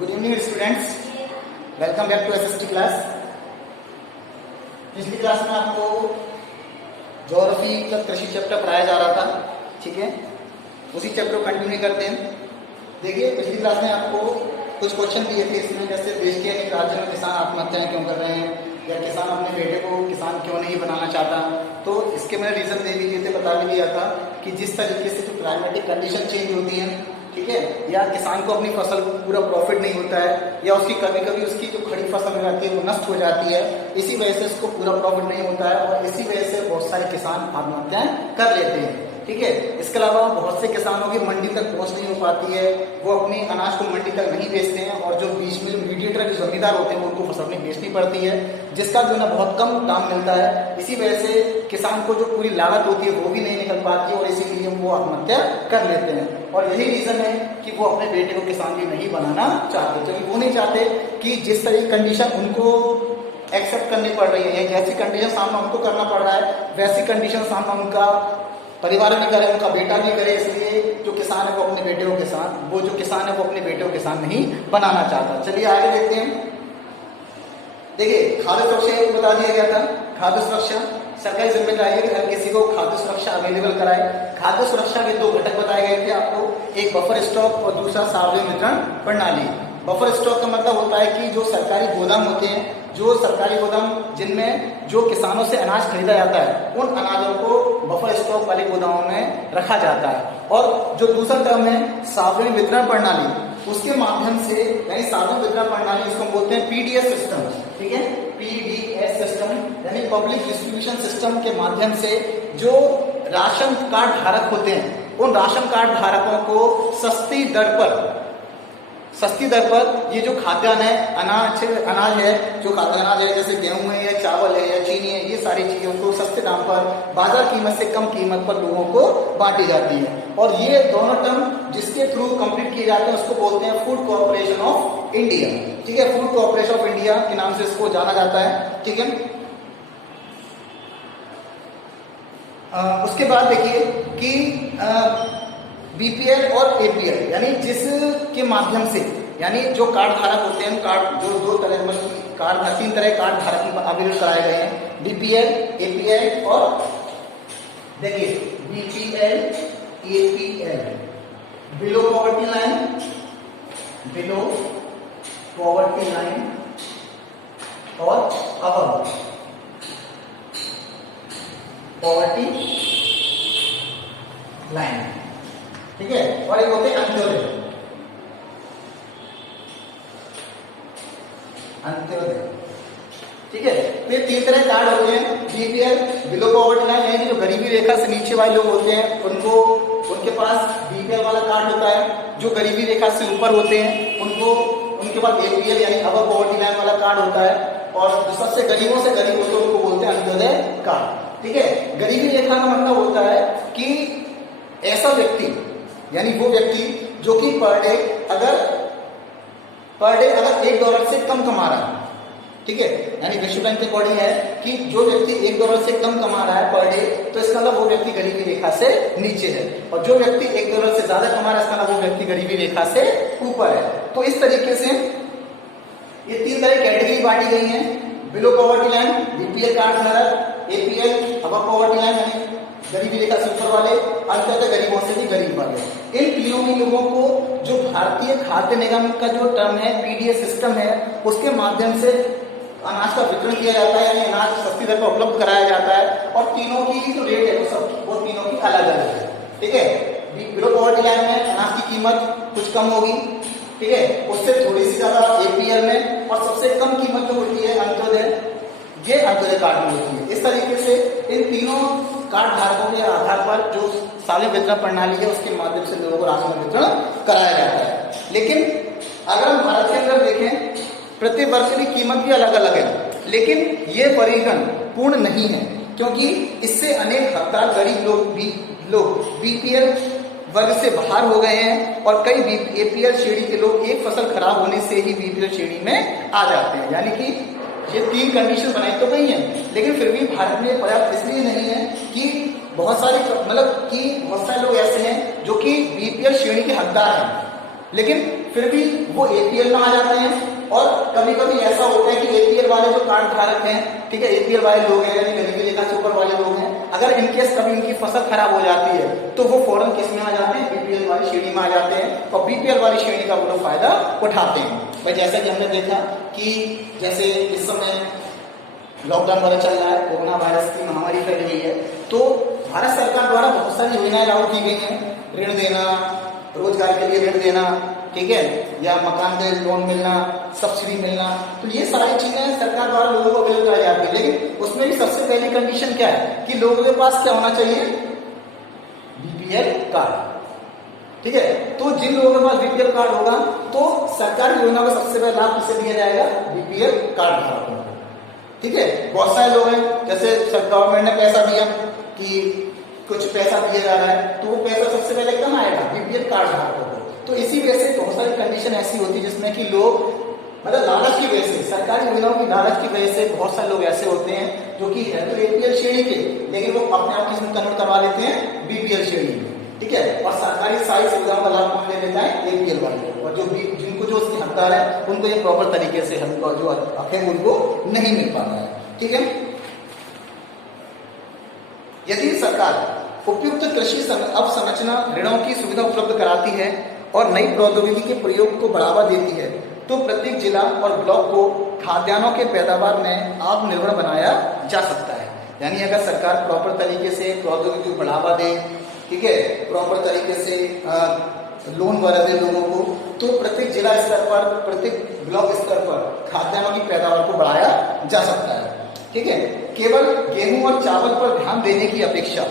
Good evening students, welcome back to SST class. पिछली class में आपको ज्योग्राफी का कृषि चैप्टर पढ़ाया जा रहा था, ठीक है। उसी चैप्टर को कंटिन्यू करते हैं। देखिए, पिछली क्लास में आपको कुछ क्वेश्चन दिए थे इसमें, जैसे देश के अनेक राज्यों में किसान आत्महत्याएं क्यों कर रहे हैं, या किसान अपने बेटे को किसान क्यों नहीं बनाना चाहता। तो इसके मैंने रीजन दे दिए थे, बता भी दिया था कि जिस तरीके से जो क्लाइमेटिक कंडीशन चेंज होती है, ठीक है, या किसान को अपनी फसल को पूरा प्रॉफिट नहीं होता है, या उसकी कभी कभी उसकी जो खड़ी फसल हो जाती है वो नष्ट हो जाती है, इसी वजह से उसको पूरा प्रॉफिट नहीं होता है और इसी वजह से बहुत सारे किसान आत्महत्याएं कर लेते हैं, ठीक है। इसके अलावा बहुत से किसानों की मंडी तक पहुंच नहीं हो पाती है, वो अपनी अनाज को मंडी तक नहीं बेचते हैं और जो बीच में जो मीडिएटर जो जमींदार होते हैं उनको फसल नहीं बेचनी पड़ती है, जिसका जो है बहुत कम दाम मिलता है। इसी वजह से किसान को जो पूरी लागत होती है वो भी नहीं निकल पाती है और इसीलिए वो आत्महत्या कर लेते हैं। और यही रीजन है कि वो अपने बेटे को किसान भी नहीं बनाना चाहते, क्योंकि वो नहीं चाहते कि जिस तरह की कंडीशन उनको एक्सेप्ट करनी पड़ रही है, जैसी कंडीशन सामना उनको करना पड़ रहा है, वैसी कंडीशन सामना उनका परिवार भी करे, उनका बेटा भी करे। इसलिए जो किसान है वो अपने बेटे को किसान, वो जो किसान है वो अपने बेटे को किसान नहीं बनाना चाहता। चलिए आगे देखते हैं। देखिए, खाद्य सुरक्षा को बता दिया गया था। खाद्य सुरक्षा सरकारी जिम्मेदारी है कि हर किसी को खाद्य सुरक्षा अवेलेबल कराए। खाद्य सुरक्षा के दो घटक बताए गए थे आपको, एक बफर स्टॉक और दूसरा सार्वजनिक वितरण प्रणाली। बफर स्टॉक का मतलब होता है कि जो सरकारी गोदाम होते हैं, जो सरकारी गोदाम जिनमें जो किसानों से अनाज खरीदा जाता है, उन अनाजों को बफर स्टॉक वाले गोदामों में रखा जाता है। और जो दूसरा टर्म है सार्वजनिक वितरण प्रणाली, उसके माध्यम से, यानी सार्वजनिक वितरण प्रणाली जिसको बोलते हैं पीडीएस सिस्टम, ठीक है, पीडीएस सिस्टम यानी पब्लिक डिस्ट्रीब्यूशन सिस्टम के माध्यम से जो राशन कार्ड धारक होते हैं, उन राशन कार्ड धारकों को सस्ती दर पर ये जो खाद्यान्न है, अनाज है, जो अनाज है जैसे गेहूं है या चावल है या चीनी है, ये सारी चीजों को सस्ते दाम पर बाजार कीमत से कम कीमत पर लोगों को बांटी जाती है। और ये दोनों टर्म जिसके थ्रू कंप्लीट किए जाते हैं उसको बोलते हैं फूड कॉर्पोरेशन ऑफ इंडिया, ठीक है। फूड कॉर्पोरेशन ऑफ इंडिया के नाम से इसको जाना जाता है, ठीक है। उसके बाद देखिए कि बीपीएल और एपीएल यानी जिसके माध्यम से, यानी जो कार्ड धारक होते हैं, कार्ड जो दो तरह कार्ड, तीन तरह कार्ड धारक अवेलेबल कराए गए हैं, बीपीएल, एपीएल और देखिए BPL, APL, below poverty line और अबव पॉवर्टी लाइन, ठीक है। और एक होते हैं अंत्योदय, ठीक है। तो ये तीन तरह कार्ड होते हैं। बीपीएल बिलो पॉवर्टी लाइन यानी जो गरीबी रेखा से नीचे वाले लोग होते हैं उनको, उनके पास बीपीएल वाला कार्ड होता है। जो गरीबी रेखा से ऊपर होते हैं उनको, उनके पास एपीएल यानी अबव पॉवर्टी लाइन वाला कार्ड होता है। और जो सबसे गरीबों से गरीब होते हैं उनको बोलते हैं अंत्योदय कार्ड, ठीक है। गरीबी रेखा का मतलब होता है कि ऐसा व्यक्ति, यानी वो व्यक्ति जो कि पर डे अगर $1 से कम कमा रहा है, ठीक है, यानी विश्व बैंक के अकॉर्डिंग है कि जो व्यक्ति $1 से कम कमा रहा है पर डे, तो इसका मतलब वो व्यक्ति गरीबी रेखा से नीचे है। और जो व्यक्ति $1 से ज्यादा कमा रहा है, इसका मतलब वो व्यक्ति गरीबी रेखा से ऊपर है। तो इस तरीके से ये तीन तरह कैटेगरी बांटी गई है। Below poverty line BPL card धारक, एपीएल अबव पॉवर्टी लाइन यानी गरीबी रेखा से ऊपर वाले, अंततः गरीबों से भी गरीब वाले। इन तीनों ही लोगों को जो भारतीय खाद्य निगम का जो टर्म है पीडीएस सिस्टम है, उसके माध्यम से अनाज का वितरण किया जाता है, यानी अनाज सस्ती दर पर उपलब्ध कराया जाता है। और तीनों की जो रेट है वो तीनों की अलग अलग है, ठीक है। बिलो पॉवर्टी लाइन में अनाज की कीमत कुछ कम होगी, ठीक है, उससे थोड़ी सी ज्यादा एपीएल में, और सबसे कम कीमत जो होती है अंत्योदय, ये अंत्योदय कार्ड में होती है। इस तरीके से इन तीनों कार्ड धारकों के आधार पर जो सार्वजनिक वितरण प्रणाली है उसके माध्यम से लोगों को राशन वितरण कराया जाता है। लेकिन अगर हम भारत के अंदर देखें, प्रति वर्ष की कीमत भी अलग अलग है, लेकिन ये परिगण पूर्ण नहीं है, क्योंकि इससे अनेक हकदार गरीब लोग बीपीएल वर्ग से बाहर हो गए हैं और कई एपीएल श्रेणी के लोग एक फसल खराब होने से ही बीपीएल श्रेणी में आ जाते हैं। यानी कि ये तीन कंडीशन बनाई तो गई हैं, लेकिन फिर भी भारत में पर्याप्त इसलिए नहीं है कि बहुत सारे लोग ऐसे हैं जो कि बीपीएल श्रेणी के हकदार हैं, लेकिन फिर भी वो एपीएल में आ जाते हैं। और कभी कभी ऐसा होता है कि एपीएल वाले जो कार्ड धारक हैं, ठीक है, एपीएल वाले लोग हैं यानी गरीबी रेखा से ऊपर वाले लोग हैं, अगर इनकेस कभी इनकी फसल खराब हो जाती है तो वो फौरन किस में आ जाते हैं, बीपीएल वाली श्रेणी में आ जाते हैं और बीपीएल वाली श्रेणी का वो लोग फायदा उठाते हैं। भाई जैसा कि हमने देखा कि जैसे इस समय लॉकडाउन वाला चल रहा है, कोरोना वायरस की महामारी फैली हुई है, तो भारत सरकार द्वारा बहुत सारी योजनाएं लागू की गई हैं, ऋण देना, रोजगार के लिए ऋण देना, ठीक है, या मकान के लोन मिलना, सब्सिडी मिलना, तो ये सारी चीजें सरकार द्वारा लोगों को अवेल कराई जाती है। लेकिन उसमें भी सबसे पहली कंडीशन क्या है कि लोगों के पास क्या होना चाहिए, बीपीएल कार्ड, ठीक है। तो जिन लोगों के पास बीपीएल कार्ड होगा तो सरकारी योजना का सबसे पहला लाभ किसे दिया जाएगा, बीपीएल कार्ड धारकों को, ठीक है। बहुत सारे लोग हैं, जैसे गवर्नमेंट ने पैसा दिया कि कुछ पैसा दिया जा रहा है, तो वो पैसा सबसे पहले कहाँ आएगा, बीपीएल कार्ड धारकों को। तो इसी वजह से बहुत सारी कंडीशन ऐसी होती है जिसमें कि लोग मतलब लालच की वजह से, सरकारी योजनाओं की लालच की वजह से बहुत सारे लोग ऐसे होते हैं जो कि है तो एपीएल श्रेणी के, लेकिन वो अपने आप किसमें कन्वर्ट करवा लेते हैं, बीपीएल श्रेणी में, ठीक है। और सरकारी सारी सुविधाओं का लाभ कौन ले लेता है, एपीएल वाले, और जो जिनको जो उसके हकदार है उनको ये प्रॉपर तरीके से हमको जो हक है उनको नहीं मिल पाता है, ठीक है। यदि सरकार उपयुक्त कृषि अवसंरचना ऋणों की सुविधा उपलब्ध कराती है और नई प्रौद्योगिकी के प्रयोग को बढ़ावा देती है तो प्रत्येक जिला और ब्लॉक को खाद्यान्नों के पैदावार में आत्मनिर्भर बनाया जा सकता है। यानी अगर सरकार प्रॉपर तरीके से प्रौद्योगिकी को बढ़ावा दे, ठीक है, प्रॉपर तरीके से लोन वगैरह दे लोगों को, तो प्रत्येक जिला स्तर पर, प्रत्येक ब्लॉक स्तर पर खाद्यान्नों की पैदावार को बढ़ाया जा सकता है, ठीक है। केवल गेहूं और चावल पर ध्यान देने की अपेक्षा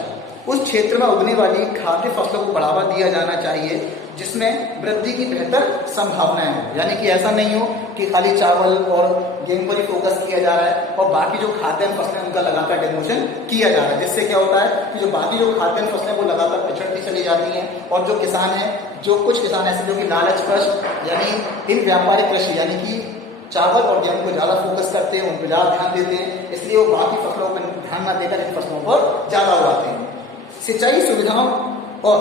उस क्षेत्र में उगने वाली खाद्य फसलों को बढ़ावा दिया जाना चाहिए जिसमें वृद्धि की बेहतर संभावनाएं हो। यानी कि ऐसा नहीं हो कि खाली चावल और गेहूं पर ही फोकस किया जा रहा है और बाकी जो खाद्यान्न फसलें उनका लगातार डिमोशन किया जा रहा है, जिससे क्या होता है कि जो बाकी जो खाद्यान्न फसलें वो लगातार पिछड़ती चली जाती हैं। और जो किसान है, जो कुछ किसान ऐसे जो कि लालचवश यानी इन व्यापारिक कृषि यानी कि चावल और गेहूं को ज्यादा फोकस करते हैं, उन पर ज्यादा ध्यान देते हैं, इसलिए वो बाकी फसलों पर ध्यान न देकर इन फसलों पर ज्यादा उड़ाते हैं। सिंचाई सुविधाओं और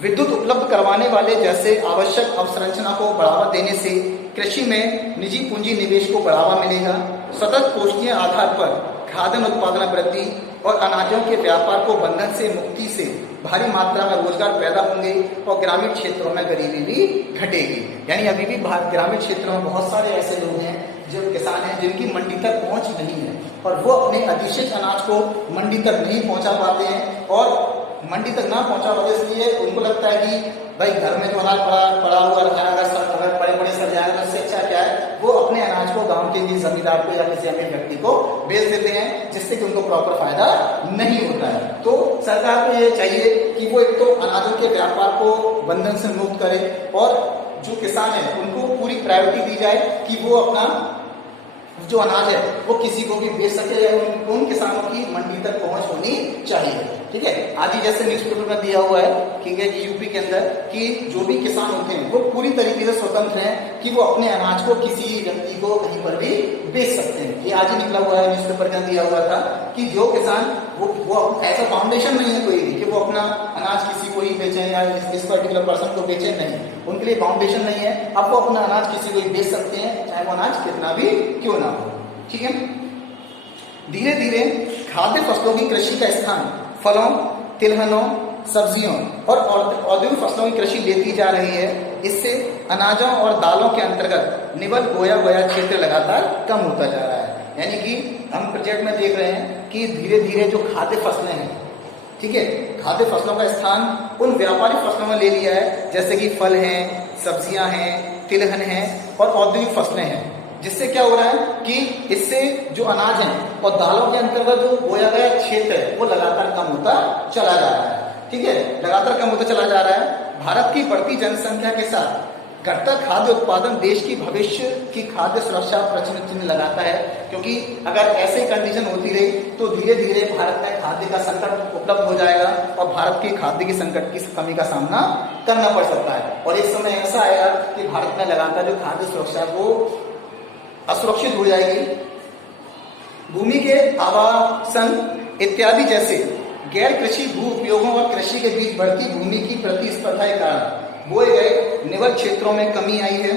विद्युत उपलब्ध करवाने वाले जैसे आवश्यक अवसंरचना को बढ़ावा देने से कृषि में निजी पूंजी निवेश को बढ़ावा मिलेगा। सतत पोषणीय आधार पर खाद्यान्न उत्पादन वृद्धि और अनाजों के व्यापार को बंधन से मुक्ति से भारी मात्रा में रोजगार पैदा होंगे और ग्रामीण क्षेत्रों में गरीबी भी घटेगी। यानी अभी भी ग्रामीण क्षेत्रों में बहुत सारे ऐसे लोग हैं जो किसान हैं जिनकी मंडी तक पहुंच नहीं है और वो अपने अधिशेष अनाज को मंडी तक नहीं पहुंचा पाते हैं। और मंडी तक ना पहुंचा पाते इसलिए उनको लगता है कि भाई घर में जो अनाज पड़ा हुआ रखा है, अगर बड़े बड़े सर जाएगा तो इससे अच्छा क्या है, वो अपने अनाज को गांव के किसी जमींदार को या किसी अन्य व्यक्ति को बेच देते हैं, जिससे कि उनको प्रॉपर फायदा नहीं होता है। तो सरकार को ये चाहिए कि वो एक तो अनाजों के व्यापार को बंधन से मुक्त करे और जो किसान है उनको पूरी प्रायोरिटी दी जाए कि वो अपना जो अनाज है वो किसी को भी बेच सके या उन किसानों की मंडी तक पहुंच होनी चाहिए, ठीक है। आज ही जैसे न्यूज़पेपर में दिया हुआ है, ठीक है, कि यूपी के अंदर कि जो भी किसान होते हैं वो पूरी तरीके से स्वतंत्र हैं कि वो अपने अनाज को किसी व्यक्ति को कहीं पर भी बेच सकते हैं। ये आज ही निकला हुआ है, न्यूज़पेपर में दिया हुआ था कि जो किसान वो ऐसा फाउंडेशन नहीं है कोई भी कि वो अपना अनाज किसी को ही बेचें या इस पर्टिकुलर पर्सन को बेचें, नहीं, उनके लिए फाउंडेशन नहीं है। अब वो अपना अनाज किसी को ही बेच सकते हैं, चाहे वो अनाज कितना भी क्यों ना हो, ठीक है। धीरे धीरे खाद्य फसलों की कृषि का स्थान फलों, तिलहनों, सब्जियों और औद्योगिक फसलों की कृषि लेती जा रही है। इससे अनाजों और दालों के अंतर्गत निवल बोया गया क्षेत्र लगातार कम होता जा रहा है। यानी कि हम प्रोजेक्ट में देख रहे हैं कि धीरे धीरे जो खाद्य फसलें हैं, ठीक है, खाद्य फसलों का स्थान उन व्यापारिक फसलों में ले लिया है, जैसे कि फल हैं, सब्जियां हैं, तिलहन हैं और औद्योगिक फसलें हैं। जिससे क्या हो रहा है कि इससे जो अनाज है और दालों के अंतर्गत जो बोया गया क्षेत्र है वो लगातार कम होता चला जा रहा है, ठीक है, लगातार कम होता चला जा रहा है। भारत की बढ़ती जनसंख्या के साथ घटता खाद्य उत्पादन देश की भविष्य की खाद्य सुरक्षा प्रश्न चिन्ह लगाता है, क्योंकि अगर ऐसे कंडीशन होती रही तो धीरे धीरे भारत में खाद्य का संकट उपलब्ध हो जाएगा और भारत की खाद्य की संकट की कमी का सामना करना पड़ सकता है। और एक समय ऐसा आएगा कि भारत में लगातार जो खाद्य सुरक्षा वो असुरक्षित हो जाएगी। भूमि के आवासन इत्यादि जैसे गैर कृषि भू उपयोगों और कृषि के बीच बढ़ती भूमि की प्रतिस्पर्धा के कारण बोए गए निवल क्षेत्रों में कमी आई है।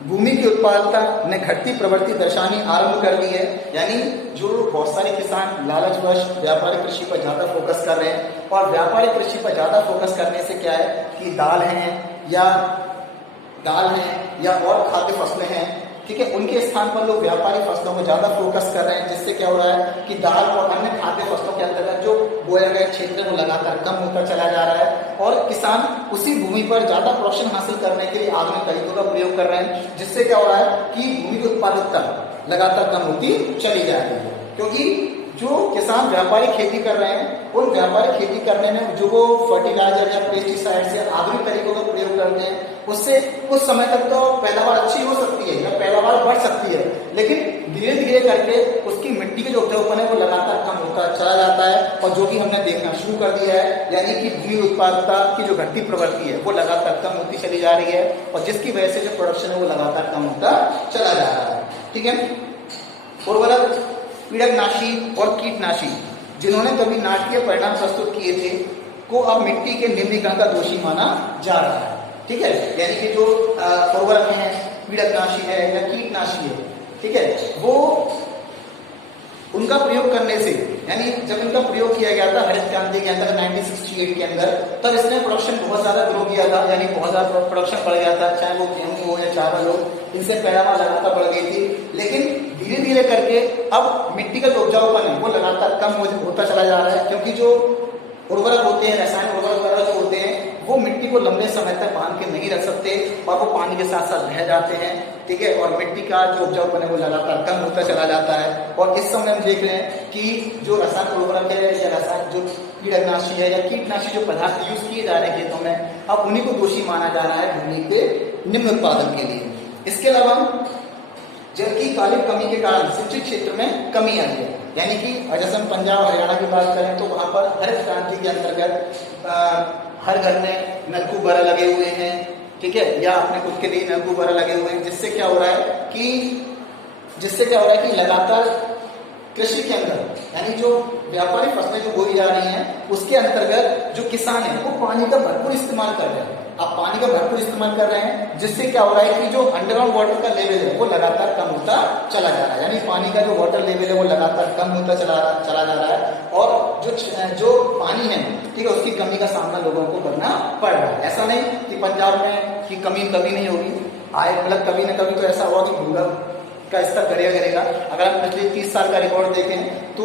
भूमि की उत्पादकता ने घटती प्रवृत्ति दर्शानी आरंभ कर दी है। यानी जो बहुत सारे किसान लालचवश व्यापारिक कृषि पर ज्यादा फोकस कर रहे हैं, और व्यापारिक कृषि पर ज्यादा फोकस करने से क्या है कि दाल है या और खाद्य फसलें हैं, ठीक है, उनके स्थान पर लोग व्यापारिक फसलों को ज्यादा फोकस कर रहे हैं, जिससे क्या हो रहा है कि दाल और अन्य खाद्य फसलों के अंतर्गत जो बोया गया क्षेत्र है वो लगातार कम होता चला जा रहा है, और किसान उसी भूमि पर ज्यादा प्रोडक्शन हासिल करने के लिए आधुनिक तरीकों का प्रयोग कर रहे हैं, जिससे क्या हो रहा है कि भूमि की उत्पादकता लगातार कम होती चली जा रही है। क्योंकि जो किसान व्यापारिक खेती कर रहे हैं, उन व्यापारिक खेती करने में जो वो फर्टिलाइजर या पेस्टिसाइड से आधुनिक तरीकों का प्रयोग करते हैं, उससे कुछ समय तक तो पैदावार अच्छी हो सकती है या पैदावार बढ़ सकती है, लेकिन धीरे धीरे करके उसकी मिट्टी के जो उपजाऊपन है वो लगातार कम होता चला जाता है, और जो कि हमने देखना शुरू कर दिया है, यानी कि भूमि उत्पादकता की जो घटती प्रवृत्ति है वो लगातार कम होती चली जा रही है, और जिसकी वजह से जो प्रोडक्शन है वो लगातार कम होता चला जा रहा है। ठीक है, उर्वरक, पीड़कनाशी और कीटनाशी जिन्होंने कभी नाटकीय परिणाम प्रस्तुत किए थे को अब मिट्टी के निम्नीकरण का दोषी माना जा रहा है। ठीक है, यानी कि जो उर्वरक है, पीड़कनाशी है या कीटनाशी है, ठीक है, वो उनका प्रयोग करने से, यानी जब इनका प्रयोग किया गया था हरित क्रांति के अंदर 1968 के अंदर, तब इसने प्रोडक्शन बहुत ज्यादा ग्रो किया था, यानी बहुत ज्यादा प्रोडक्शन बढ़ गया था, चाहे वो गेहूं हो या चावल हो, इनसे पैदावार लगातार बढ़ गई थी। लेकिन धीरे धीरे करके अब मिट्टी का जो उपजाऊपन है वो लगातार कम होता चला जा रहा है, क्योंकि जो उर्वरक होते हैं, रासायनिक उर्वरक वगैरह जो होते हैं, वो मिट्टी को लंबे समय तक बांध के नहीं रख सकते और वो पानी के साथ साथ बह जाते हैं। ठीक है, और मिट्टी का जो उपजाऊपन है वो लगातार कम होता चला जाता है। और इस समय हम देख रहे हैं कि जो रासायनिक उर्वरक है या रासायनिक जो कीटनाशी है या कीटनाशी जो पदार्थ यूज किए जा रहे हैं खेतों में, अब उन्हीं को दोषी माना जा रहा है भूमि के निम्न उत्पादन के लिए। इसके अलावा जल की कालिक कमी के कारण सिंचित क्षेत्र में कमी आई है, यानी कि जैसे हम पंजाब हरियाणा की बात करें तो वहां पर हरित क्रांति के अंतर्गत हर घर में नलकूप वगैरह लगे हुए हैं, ठीक है, या अपने खुद के लिए नलकूप वगैरह लगे हुए हैं, जिससे क्या हो रहा है कि लगातार कृषि के अंदर, यानी जो व्यापारिक फसलें जो बोई जा रही हैं उसके अंतर्गत जो किसान है वो पानी का भरपूर इस्तेमाल कर रहे हैं। अब पानी का भरपूर इस्तेमाल कर रहे हैं, जिससे क्या हो रहा है कि जो अंडरग्राउंड वाटर का लेवल है वो लगातार कम होता चला जा रहा है, यानी पानी का जो वाटर लेवल है वो लगातार कम होता चला जा रहा है, और जो पानी है, ठीक है, उसकी कमी का सामना लोगों को करना पड़ रहा है। ऐसा नहीं कि पंजाब में की कमी नहीं होगी, मतलब कभी न कभी तो ऐसा हुआ कि भूगर्भ का स्तर करेगा। अगर हम पिछले 30 साल का रिकॉर्ड देखें तो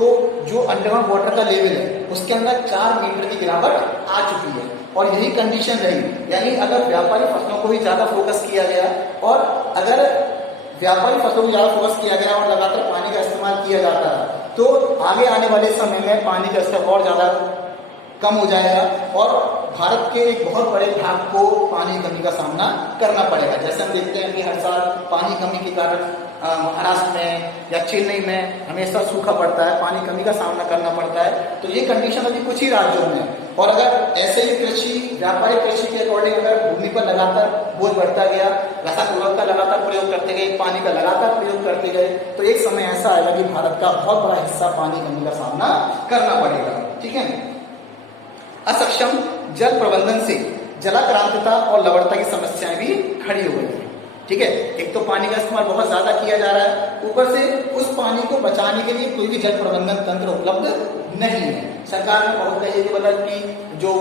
जो अंडरग्राउंड वाटर का लेवल है उसके अंदर 4 मीटर की गिरावट आ चुकी है, और यही कंडीशन रही। यानी अगर व्यापारिक फसलों को भी ज्यादा फोकस किया गया, और अगर व्यापारिक फसलों को ज्यादा फोकस किया गया और लगातार पानी का इस्तेमाल किया जाता है, तो आगे आने वाले समय में पानी का स्तर और ज्यादा कम हो जाएगा, और भारत के एक बहुत बड़े भाग को पानी कमी का सामना करना पड़ेगा। जैसे हम देखते हैं कि हर साल पानी कमी के कारण महाराष्ट्र में या चेन्नई में हमेशा सूखा पड़ता है, पानी कमी का सामना करना पड़ता है। तो ये कंडीशन अभी कुछ ही राज्यों में, और अगर ऐसे ही व्यापारिक कृषि के अकॉर्डिंग अगर भूमि पर लगातार बोझ बढ़ता गया, रासायनिक उर्वरक का लगातार प्रयोग करते गए, पानी का लगातार प्रयोग करते गए, तो एक समय ऐसा आएगा कि भारत का बहुत बड़ा हिस्सा पानी कमी का सामना करना पड़ेगा। ठीक है, असक्षम जल प्रबंधन से जलाक्रांतता और लवणता की समस्याएं भी खड़ी हो गई है। ठीक है, एक तो पानी का इस्तेमाल बहुत ज्यादा किया जा रहा है, ऊपर से उस पानी को बचाने के लिए कोई भी जल प्रबंधन तंत्र उपलब्ध नहीं है। सरकार ने बहुत कही कि मतलब कि जो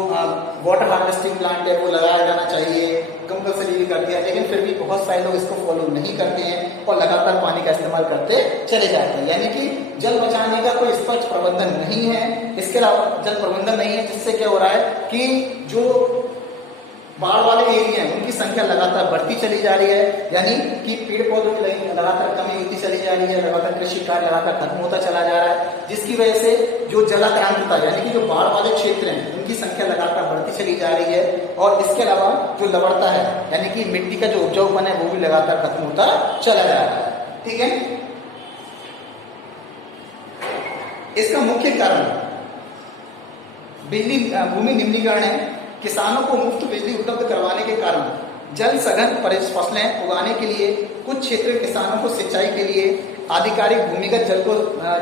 वाटर हार्वेस्टिंग प्लांट है वो लगाया जाना चाहिए, कंपल्सरी भी कर दिया, लेकिन फिर भी बहुत सारे लोग इसको फॉलो नहीं करते हैं और लगातार पानी का इस्तेमाल करते चले जाते हैं। यानी कि जल बचाने का कोई स्पष्ट प्रबंधन नहीं है। इसके अलावा जल प्रबंधन नहीं है, जिससे क्या हो रहा है कि जो बाढ़ वाले एरिया है उनकी संख्या लगातार बढ़ती चली जा रही है, यानी कि पेड़ पौधों की लगातार कमी होती चली जा रही है, लगातार कृषि कार्य लगातार खत्म होता चला जा रहा है, जिसकी वजह से जो जलाक्रांतता यानी कि जो बाढ़ वाले क्षेत्र हैं उनकी संख्या लगातार बढ़ती चली जा रही है। और इसके अलावा जो लवणता है यानी कि मिट्टी का जो उपजाऊपन है वो भी लगातार खत्म होता चला जा रहा है। ठीक है, इसका मुख्य कारण भूमि निम्नीकरण है। किसानों को मुफ्त बिजली उपलब्ध करवाने के कारण जल सघन फसलें उगाने के लिए कुछ क्षेत्र किसानों को सिंचाई के लिए आधिकारिक भूमिगत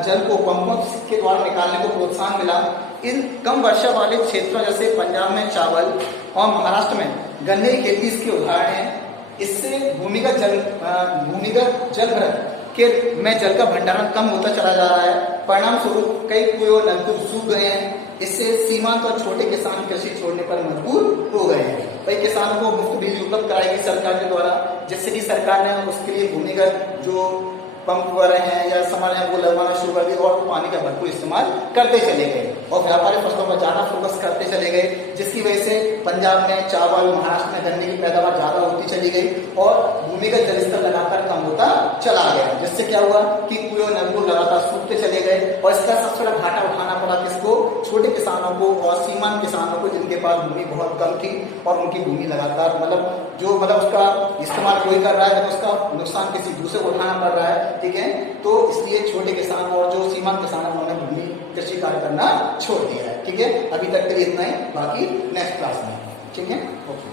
जल को पंपों के द्वारा निकालने को प्रोत्साहन मिला। इन कम वर्षा वाले क्षेत्रों जैसे पंजाब में चावल और महाराष्ट्र में गन्ने की खेती इसके उदाहरण है। इससे भूमिगत जल भरण के में जल का भंडारण कम होता चला जा रहा है। परिणाम स्वरूप कई कुएं और नलकूप सूख गए हैं। इससे सीमांत और छोटे किसान कृषि छोड़ने पर मजबूर हो गए हैं। भाई किसानों को मुफ्त बिजली उपलब्ध कराएगी सरकार के द्वारा, जिससे कि सरकार ने उसके लिए भूमिगत जो पंप वगैरह हैं या सामान है वो लगवाना शुरू कर दिया और पानी का भरपूर इस्तेमाल करते चले गए और व्यापारिक फसलों पर ज्यादा फोकस करते चले गए, जिसकी वजह से पंजाब में चावल, महाराष्ट्र में गन्ने की पैदावार ज्यादा होती चली गई और भूमिगत जल स्तर लगातार कम होता चला गया। जिससे क्या हुआ कि कुएं नलकूप लगातार सूखते चले गए और इसका सबसे बड़ा घाटा उठाना पड़ा किसको? छोटे किसानों को और सीमांत किसानों को, जिनके पास भूमि बहुत कम थी और उनकी भूमि लगातार मतलब उसका इस्तेमाल कोई कर रहा है तो उसका नुकसान किसी दूसरे को उठाना पड़ रहा है। ठीक है, तो इसलिए छोटे किसान और जो सीमांत किसान है उन्होंने भूमि कृषि कार्य करना छोड़ दिया है। ठीक है, अभी तक के लिए इतना ही, बाकी नेक्स्ट क्लास में। ठीक है, ओके।